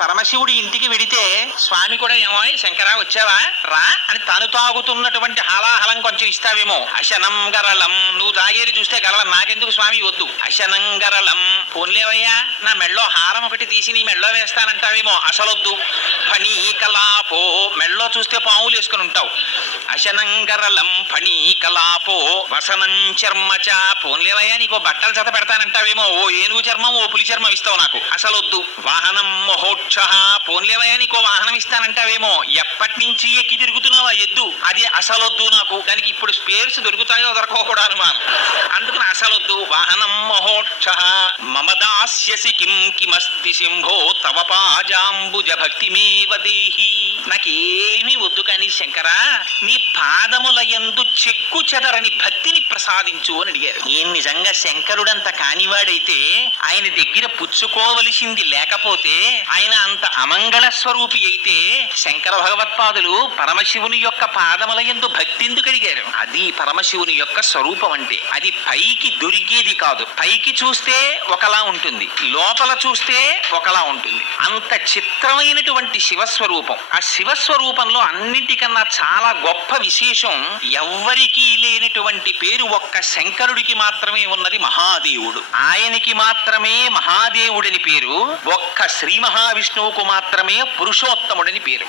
పరమశివుడి ఇంటికి వెడితే స్వామి కూడా ఏమో శంకరా వచ్చావా రా అని తను తాగుతున్నటువంటి హాలాహలం కొంచెం ఇస్తావేమో. అశనం గరళం నువ్వు తాగేది చూస్తే గరళం నాకెందుకు స్వామి వద్దు. అశనం గరళం పోన్లేవయ్యా నా మెళ్ళో హారం ఒకటి తీసి నీ మెళ్ళో వేస్తానంటావేమో అసలొద్దు. ఫణీకలాపో మెళ్ళో చూస్తే పాములు వేసుకుని ఉంటావు. అశనం గరళం ఫణీకలాపో వసనం చర్మచ పోన్లేవయ్యా నీకు బట్టలు జత పెడతానంటావేమో ఓ ఏనుగు చర్మం ఓ పులి చర్మం ఇస్తావు నాకు అసలొద్దు. వాహనం మహోక్ష పోన్లేవయ్యా నీకో వాహనం ఇస్తానంటావేమో ఎప్పటి నుంచి ఎక్కి తిరుగుతున్నావా ఎద్దు అది అసలొద్దు నాకు. దానికి ఇప్పుడు స్పేర్స్ దొరుకుతాయో దొరకో కూడా అనుమానం. అందుకని అసలొద్దు. వాహనం మహోక్ష మమ దాస్యసి కిం కిమస్తి సింహో తవ పాజాంబుజ భక్తిమేవ దేహి. నాకేమీ వద్దు కానీ శంకరా నీ పాదముల యందు చెక్కు చెదరని భక్తిని ప్రసాదించు అని అడిగారు. ఏం నిజంగా శంకరుడంత కానివాడైతే ఆయన దగ్గర పుచ్చుకోవలసింది లేకపోతే ఆయన అంత అమంగళ స్వరూపి అయితే శంకర భగవత్పాదులు పరమశివుని యొక్క పాదముల యందు భక్తి ఎందుకు అడిగారు? అది పరమశివుని యొక్క స్వరూపం అంటే. అది పైకి దొరికేది కాదు. పైకి చూస్తే ఒకలా ఉంటుంది, లోపల చూస్తే ఒకలా ఉంటుంది. అంత చిత్రమైనటువంటి శివస్వరూపం. ఆ శివస్వరూపంలో అన్నిటికన్నా చాలా గొప్ప విశేషం ఎవ్వరికీ లేనటువంటి పేరు ఒక్క శంకరుడికి మాత్రమే ఉన్నది మహాదేవుడు. ఆయనకి మాత్రమే మహాదేవుడని పేరు. ఒక్క శ్రీ మహావిష్ణువుకు మాత్రమే పురుషోత్తముడని పేరు.